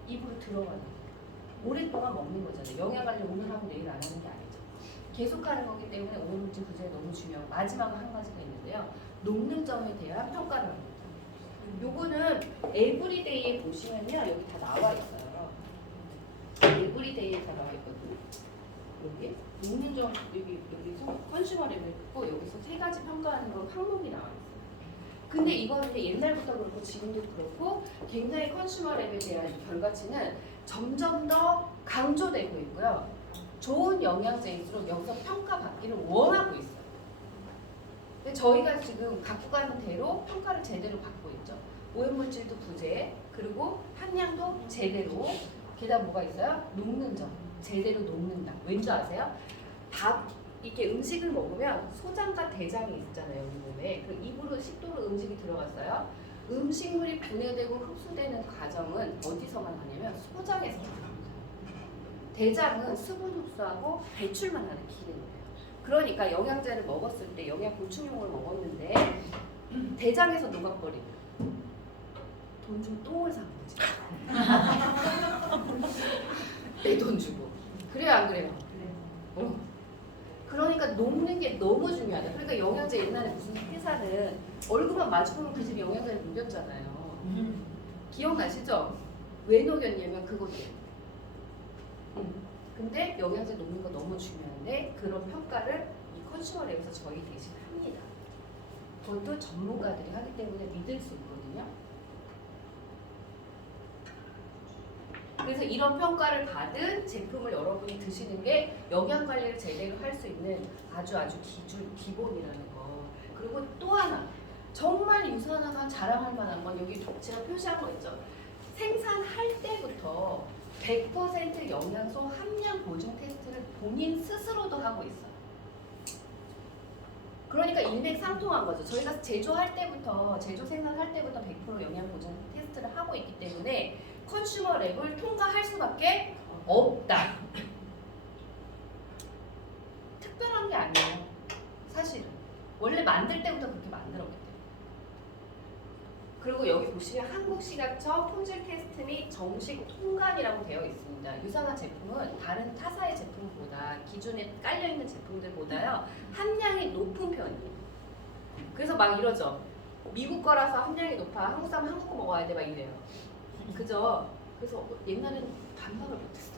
입으로 들어가는 거. 오랫동안 먹는 거잖아요. 영양관리 오늘 하고 내일 안 하는 게 아니죠. 계속하는 거기 때문에 오염물질 부재가 너무 중요하고 마지막으로 한 가지가 있는데요. 녹는 점에 대한 평가를 합니다. 요거는 에브리데이에 보시면요. 여기 다 나와 있어요. 에브리데이에 다 나와 있거든요. 여기 녹는점 여기서 컨슈머 레벨 있고 여기서 세 가지 평가하는 거 항목이 나와 있어요. 근데 이거는 옛날부터 그렇고 지금도 그렇고 굉장히 컨슈머 레벨에 대한 결과치는 점점 더 강조되고 있고요. 좋은 영양제일수록 여기서 평가받기를 원하고 있어요. 근데 저희가 지금 갖고 가는 대로 평가를 제대로 받고 있죠. 오염물질도 부재, 그리고 함량도 제대로, 게다가 뭐가 있어요? 녹는 점, 제대로 녹는다. 왠지 아세요? 밥, 이렇게 음식을 먹으면 소장과 대장이 있잖아요, 우리 몸에. 그 입으로 식도로 음식이 들어갔어요. 음식물이 분해되고 흡수되는 과정은 어디서만 하냐면 소장에서 합니다. 대장은 수분 흡수하고 배출만 하는 기능이에요. 그러니까 영양제를 먹었을 때 영양 보충용을 먹었는데 대장에서 녹아버리면 돈 주고 똥을 사는 거지. 내 돈 주고. 그래요, 안 그래요? 어. 그러니까 녹는 게 너무 중요하다. 그러니까 영양제 옛날에 무슨 회사는 얼굴만 마주보면 그 집에 영양제를 녹였잖아요. 기억나시죠? 왜 녹였냐면 그거예요. 근데 영양제 녹는 거 너무 중요한데 그런 평가를 이 컨슈머 랩에서 저희 대신 합니다. 그것도 전문가들이 하기 때문에 믿을 수 있거든요. 그래서 이런 평가를 받은 제품을 여러분이 드시는 게 영양 관리를 제대로 할 수 있는 아주 기본이라는 거. 그리고 또 하나 정말 유산화가 자랑할 만한 건 여기 제가 표시한 거 있죠. 생산할 때부터 100% 영양소 함량 보증 테스트를 본인 스스로도 하고 있어요. 그러니까 일맥상통한 거죠. 저희가 제조할 때부터 제조 생산할 때부터 100% 영양 보증 테스트를 하고 있기 때문에 컨슈머 랩을 통과할 수밖에 없다. 특별한 게 아니에요. 사실은 원래 만들 때부터 그렇게 만들었기 때문에. 그리고 여기 보시면 한국식약처 품질 테스트 및 정식 통관이라고 되어 있습니다. 유산화 제품은 다른 타사의 제품보다 기존에 깔려있는 제품들보다요 함량이 높은 편이에요. 그래서 막 이러죠. 미국 거라서 함량이 높아. 한국 사람 한국 거 먹어야 돼 막 이래요. 그죠? 그래서 옛날에는 반박을 못했어.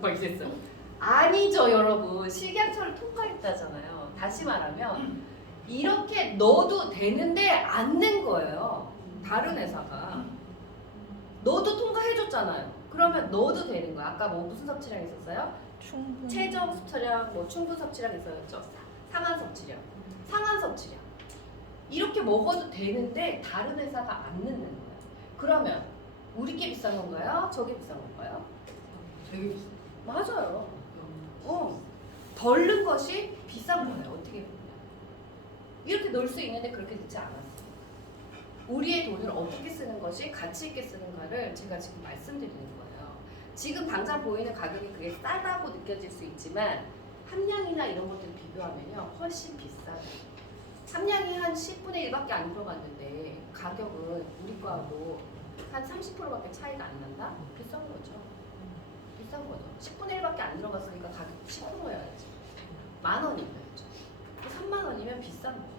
막 이랬어요. 아니죠 여러분. 식약처를 통과했다잖아요. 다시 말하면 이렇게 넣어도 되는데 안 낸 거예요. 다른 회사가. 넣어도 통과해줬잖아요. 그러면 넣어도 되는 거야. 아까 뭐 무슨 섭취량 있었어요? 충분. 최저 섭취량, 뭐 충분 섭취량 있었죠. 상한 섭취량, 상한 섭취량. 이렇게 먹어도 되는데 다른 회사가 안 넣는 거예요. 그러면 우리께 비싼 건가요? 저게 비싼 건가요? 되게 비싸. 맞아요. 덜 넣은 것이 비싼 거예요. 어떻게 보면. 이렇게 넣을 수 있는데 그렇게 넣지 않았어요. 우리의 돈을 어떻게 쓰는 것이 가치 있게 쓰는가를 제가 지금 말씀드리는 거예요. 지금 당장 보이는 가격이 그게 싸다고 느껴질 수 있지만 함량이나 이런 것들을 비교하면요 훨씬 비싸요. 함량이 한 10분의 1밖에 안 들어갔는데 가격은 우리 거하고 한 30%밖에 차이가 안 난다? 비싼 거죠. 비싼 거죠. 10분의 1밖에 안 들어갔으니까 가격 10%여야지. 10,000원이어야죠. 30,000원이면 비싼 거예요.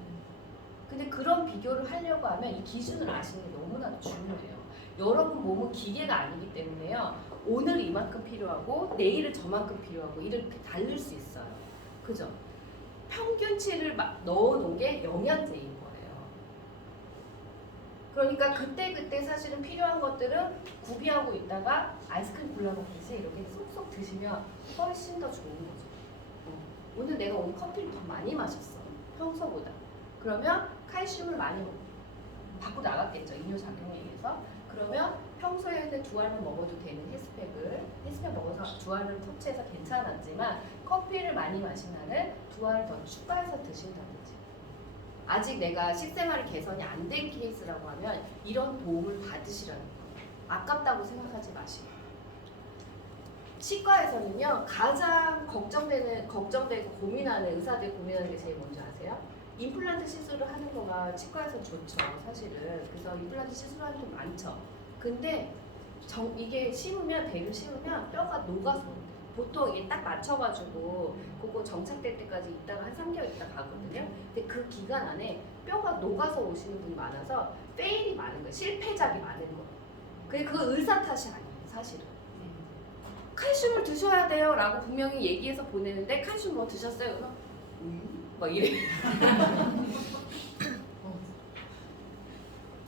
근데 그런 비교를 하려고 하면 이 기준을 아시는 게 너무나도 중요해요. 여러분 몸은 기계가 아니기 때문에요. 오늘 이만큼 필요하고 내일은 저만큼 필요하고 이렇게 다를 수 있어요. 그죠? 평균치를 막 넣어놓은 게 영양제인 거예요. 그러니까 그때 사실은 필요한 것들은 구비하고 있다가 아이스크림 골라먹듯이 이렇게 쏙쏙 드시면 훨씬 더 좋은 거죠. 오늘 내가 오늘 커피를 더 많이 마셨어. 평소보다. 그러면 칼슘을 많이 받고 나갔겠죠. 이뇨작용에 의해서. 그러면 평소에는 2알만 먹어도 되는 헬스팩 먹어서 2알을 섭취해서 괜찮았지만 커피를 많이 마신 날은 2알 더 추가해서 드신다든지. 아직 내가 식생활 개선이 안 된 케이스라고 하면 이런 도움을 받으시라는 거예요. 아깝다고 생각하지 마시고. 치과에서는요 가장 걱정되고 고민하는 의사들이 고민하는 게 제일 뭔지 아세요? 임플란트 시술을 하는 거가 치과에서 좋죠, 사실은. 그래서 임플란트 시술하는 분 많죠. 근데 이게 배를 심으면 뼈가 녹아서 보통 이게 딱 맞춰가지고 그거 정착될 때까지 있다가 한 3개월 있다 가거든요. 근데 그 기간 안에 뼈가 녹아서 오시는 분이 많아서 페일이 많은 거예요. 실패작이 많은 거예요. 그 의사 탓이 아니에요, 사실은. 칼슘을 드셔야 돼요 라고 분명히 얘기해서 보내는데 칼슘 뭐 드셨어요? 그래서 막 이래.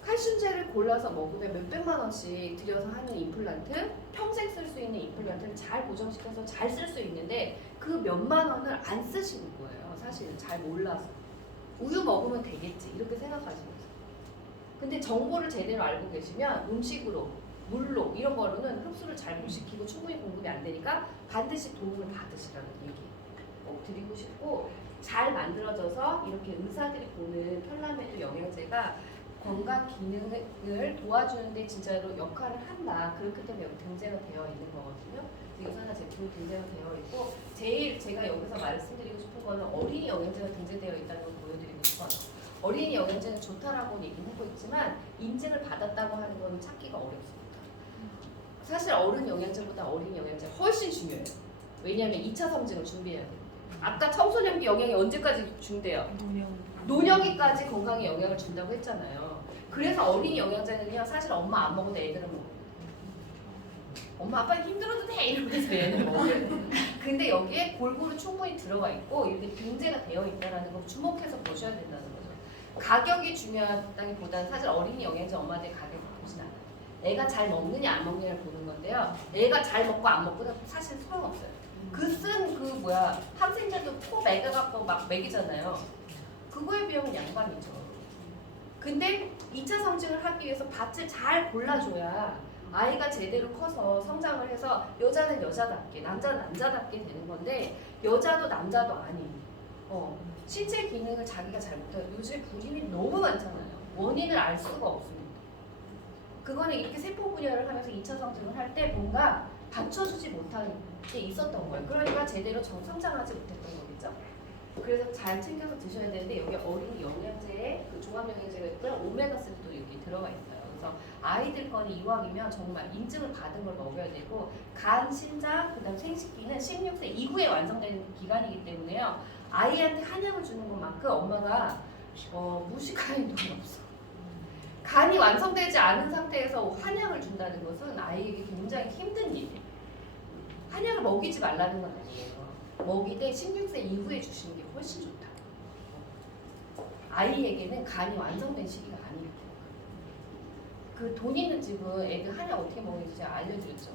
칼슘제를 골라서 먹으면 몇백만 원씩 들여서 하는 임플란트, 평생 쓸 수 있는 임플란트를 잘 고정시켜서 잘 쓸 수 있는데 그 몇만 원을 안 쓰시는 거예요. 사실은 잘 몰라서. 우유 먹으면 되겠지 이렇게 생각하시면서. 근데 정보를 제대로 알고 계시면 음식으로, 물로 이런 거로는 흡수를 잘 못 시키고 충분히 공급이 안 되니까 반드시 도움을 받으시라는 얘기 꼭 드리고 싶고, 잘 만들어져서 이렇게 의사들이 보는 편라메드 영양제가 건강 기능을 도와주는데 진짜로 역할을 한다. 그렇기 때문에 여기 등재가 되어 있는 거거든요. 유산화 제품이 등재가 되어 있고, 제일 제가 여기서 말씀드리고 싶은 거는 어린이 영양제가 등재되어 있다는 걸 보여드리고 싶어요. 어린이 영양제는 좋다라고 얘기는 하고 있지만 인증을 받았다고 하는 건 찾기가 어렵습니다. 사실 어른 영양제보다 어린이 영양제 훨씬 중요해요. 왜냐하면 2차 성징을 준비해야 돼요. 아까 청소년기 영양이 언제까지 준대요? 노년기까지 건강에 영향을 준다고 했잖아요. 그래서 어린이 영양제는요, 사실 엄마 안 먹어도 애들은 먹어요. 엄마 아빠 힘들어도 돼 이러면서 얘는 먹어요. 근데 여기에 골고루 충분히 들어가 있고 이렇게 등재가 되어 있다는 걸 주목해서 보셔야 된다는 거죠. 가격이 중요하다기보다는 사실 어린이 영양제 엄마들 가격을 보진 않아요. 애가 잘 먹느냐 안 먹느냐를 보는 건데요. 애가 잘 먹고 안 먹고는 사실 소용없어요. 항생제도 코 먹여갖고 막 먹이잖아요. 그거에 비하면 양반이죠. 근데 2차 성징을 하기 위해서 밭을 잘 골라줘야 아이가 제대로 커서 성장을 해서 여자는 여자답게, 남자는 남자답게 되는 건데, 여자도 남자도 아닌 신체 기능을 자기가 잘 못해요. 요즘 불임이 너무 많잖아요. 원인을 알 수가 없습니다. 그거는 이렇게 세포 분열을 하면서 2차 성징을 할 때 뭔가 받쳐주지 못한 게 있었던 거예요. 그러니까 제대로 성장하지 못했던 거겠죠. 그래서 잘 챙겨서 드셔야 되는데, 여기 어린이 영양제에 그 종합 영양제가 있고요. 오메가3도 여기 들어가 있어요. 그래서 아이들 거는 이왕이면 정말 인증을 받은 걸 먹여야 되고, 간, 심장, 그다음 생식기는 16세 이후에 완성되는 기간이기 때문에요. 아이한테 한약을 주는 것만큼 엄마가 무식할 행동이 없어. 간이 완성되지 않은 상태에서 한약을 준다는 것은 아이에게 굉장히 힘든 일이에요. 한약을 먹이지 말라는 건 아니에요. 먹이되 16세 이후에 주시는 게 훨씬 좋다. 아이에게는 간이 완성된 시기가 아니기 때문에. 그 돈 있는 집은 애들 한약 어떻게 먹는지 제가 알려드렸죠.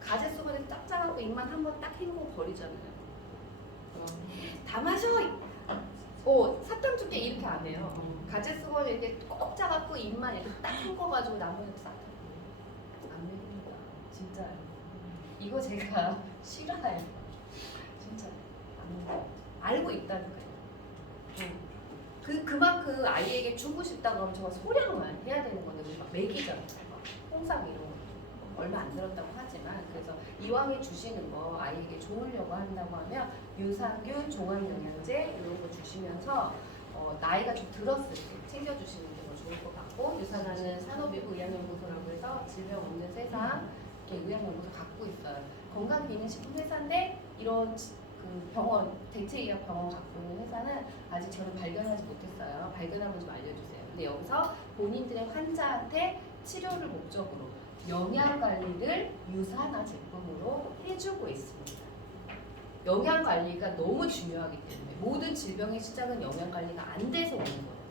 가재 수건에 딱 짜갖고 입만 한번 딱 헹구고 버리잖아요. 다 마셔! 사탕 줄게 이렇게 안 해요. 가재 수건에 이렇게 꼭 짜갖고 입만 이렇게 딱 헹궈가지고 나머지 싹 안 먹습니다. 진짜요. 이거 제가 싫어해요. 진짜 안 먹어요. 알고 있다니까요. 그만큼 아이에게 주고 싶다고 하면 정말 소량만 해야 되는 건데, 우리 막 먹이잖아요. 홍삼 이런 거 얼마 안 들었다고 하지만, 그래서 이왕에 주시는 거 아이에게 좋으려고 한다고 하면 유산균, 종합영양제 이런 거 주시면서 나이가 좀 들었을 때 챙겨주시는 게 더 좋을 것 같고, 유산하는 산업이고 의학연구소라고 해서 질병 없는 세상 이렇게 의학연구소 갖고 있어요. 건강기능식품 회사인데 이런 그 병원, 대체의학 병원 갖고 있는 회사는 아직 저는 발견하지 못했어요. 발견하면 좀 알려주세요. 근데 여기서 본인들의 환자한테 치료를 목적으로 영양관리를 유산화 제품으로 해주고 있습니다. 영양관리가 너무 중요하기 때문에 모든 질병의 시작은 영양관리가 안 돼서 오는 거예요.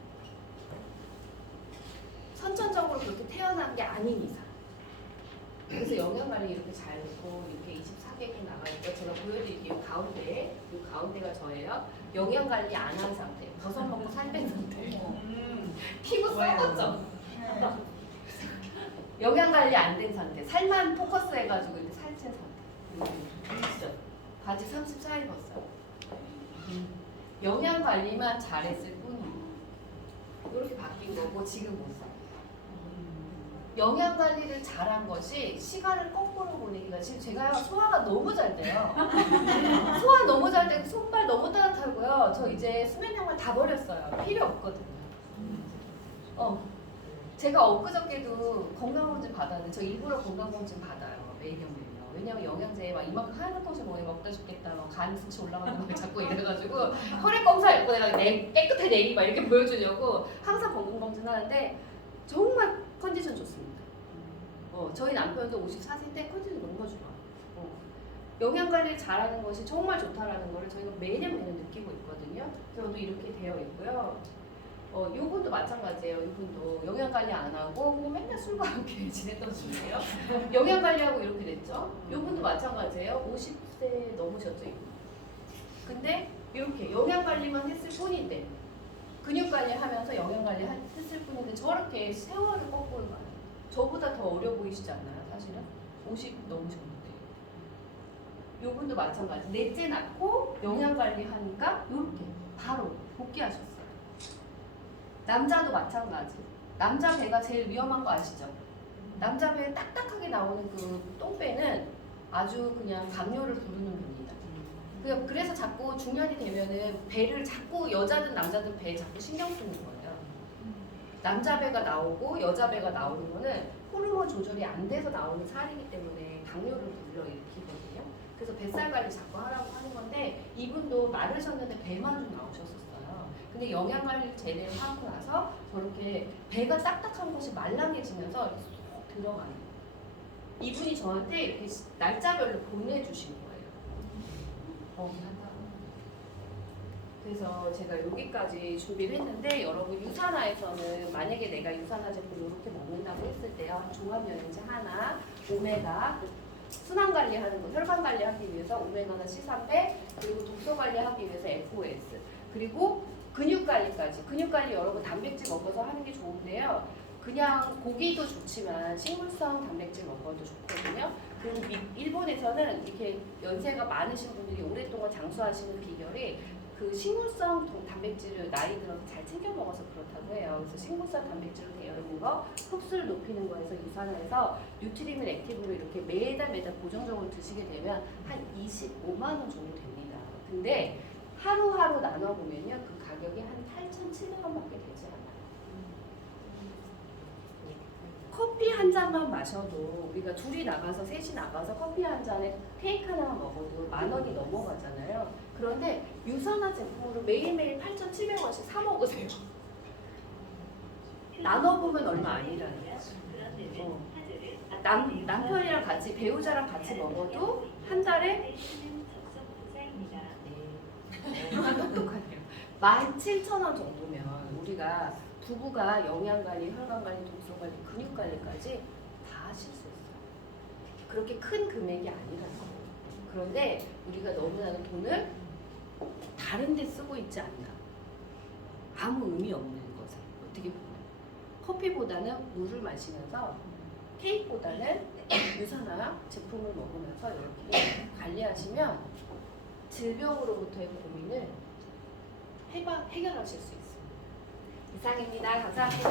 선천적으로 그렇게 태어난 게 아닌 이상. 그래서 영양관리 이렇게 잘 되고 이렇게 24개국 나가 있고, 제가 보여드릴게요. 가운데, 이 가운데가 저예요. 영양관리 안 한 상태, 버섯 먹고 살 뺀 상태. 피부 썩었죠? 영양관리 안 된 상태, 살만 포커스 해가지고 이렇게 살찐 상태. 진짜 바지 34일 입었어요. 영양관리만 잘했을 뿐이에요. 이렇게 바뀐 거고 지금 못 써. 영양관리를 잘한 것이 시간을 거꾸로 보내기가, 지금 제가 소화가 너무 잘 돼요. 소화 너무 잘 되고 손발 너무 따뜻하고요. 저 이제 수면 양말 다 버렸어요. 필요 없거든요. 제가 엊그저께도 건강검진 받았는데, 저 일부러 건강검진 받아요. 매일경매일요. 왜냐면 영양제 막 이만큼 하얀 통씩 먹다 죽겠다, 간 수치 올라가는 거 자꾸 이래가지고 혈액 검사했고 내가 깨끗해 내기 막 이렇게 보여주려고 항상 건강검진 하는데 정말 컨디션 좋습니다. 저희 남편도 54세인데 컨디션 너무 좋아요. 영양 관리를 잘하는 것이 정말 좋다라는 거를 저희가 매년 느끼고 있거든요. 저도 이렇게 되어 있고요. 요분도 마찬가지예요. 요분도 영양 관리 안 하고 그냥 맨날 술과 함께 지냈던 분이에요. 영양 관리하고 이렇게 됐죠. 요분도 마찬가지예요. 50세 넘으셨죠, 이분. 근데 이렇게 영양 관리만 했을 뿐인데 근육 관리하면서 영양 관리 했을 뿐인데 저렇게 세월을 거꾸로 가요. 저보다 더 어려 보이시지 않나요, 사실은? 50 넘으셨는데. 요분도 마찬가지. 넷째 낳고 영양 관리 하니까 이렇게 바로 복귀하셨어요. 남자도 마찬가지. 남자 배가 제일 위험한 거 아시죠? 남자 배에 딱딱하게 나오는 그 똥배는 아주 그냥 당뇨를 부르는 겁니다. 그래서 자꾸 중년이 되면은 배를 자꾸 여자든 남자든 배에 자꾸 신경 쓰는 거예요. 남자 배가 나오고 여자 배가 나오는 거는 호르몬 조절이 안 돼서 나오는 살이기 때문에 당뇨를 불러일으키거든요. 그래서 뱃살 관리 자꾸 하라고 하는 건데 이분도 마르셨는데 배만 좀 나오셨었어요. 근데 영양 관리 제대로 하고 나서 저렇게 배가 딱딱한 것이 말랑해지면서 이렇게 쏙 들어가는 거예요. 이분이 저한테 이렇게 날짜별로 보내주신 거예요. 그래서 제가 여기까지 준비를 했는데 여러분 유산화에서는 만약에 내가 유산화 제품을 이렇게 먹는다고 했을 때요. 종합영양제 하나, 오메가, 순환 관리하는 거, 혈관 관리하기 위해서 오메가나 C300, 그리고 독소 관리하기 위해서 FOS, 그리고 근육 관리까지. 근육 관리 여러분 단백질 먹어서 하는 게 좋은데요. 그냥 고기도 좋지만 식물성 단백질 먹어도 좋거든요. 그리고 일본에서는 이렇게 연세가 많으신 분들이 오랫동안 장수하시는 비결이 그 식물성 단백질을 나이 들어서 잘 챙겨 먹어서 그렇다고 해요. 그래서 식물성 단백질로 되어 있는 거, 흡수를 높이는 거에서 유산화해서 뉴트리민 액티브로 이렇게 매달 고정적으로 드시게 되면 한 25만 원 정도 됩니다. 근데 하루하루 나눠보면요. 그 가격이 한 8,700원밖에 되지 않아요. 커피 한 잔만 마셔도 우리가 둘이 나가서 셋이 나가서 커피 한 잔에 케이크 하나만 먹어도 10,000원이 넘어가잖아요. 그런데 유산화 제품으로 매일매일 8,700원씩 사 먹으세요. 나눠보면 얼마 아니라는 거죠. 남편이랑 같이 배우자랑 같이 먹어도 한 달에 17,000원 정도면 우리가 부부가 영양관리, 혈관관리, 독소관리, 근육관리까지 다 하실 수 있어요. 그렇게 큰 금액이 아니라는 거예요. 그런데 우리가 너무나도 돈을 다른 데 쓰고 있지 않나. 아무 의미 없는 것에 어떻게 보면 커피보다는 물을 마시면서 케이크보다는 유산화 제품을 먹으면서 이렇게 관리하시면 질병으로부터의 고민을 해결하실 수 있습니다. 이상입니다. 감사합니다.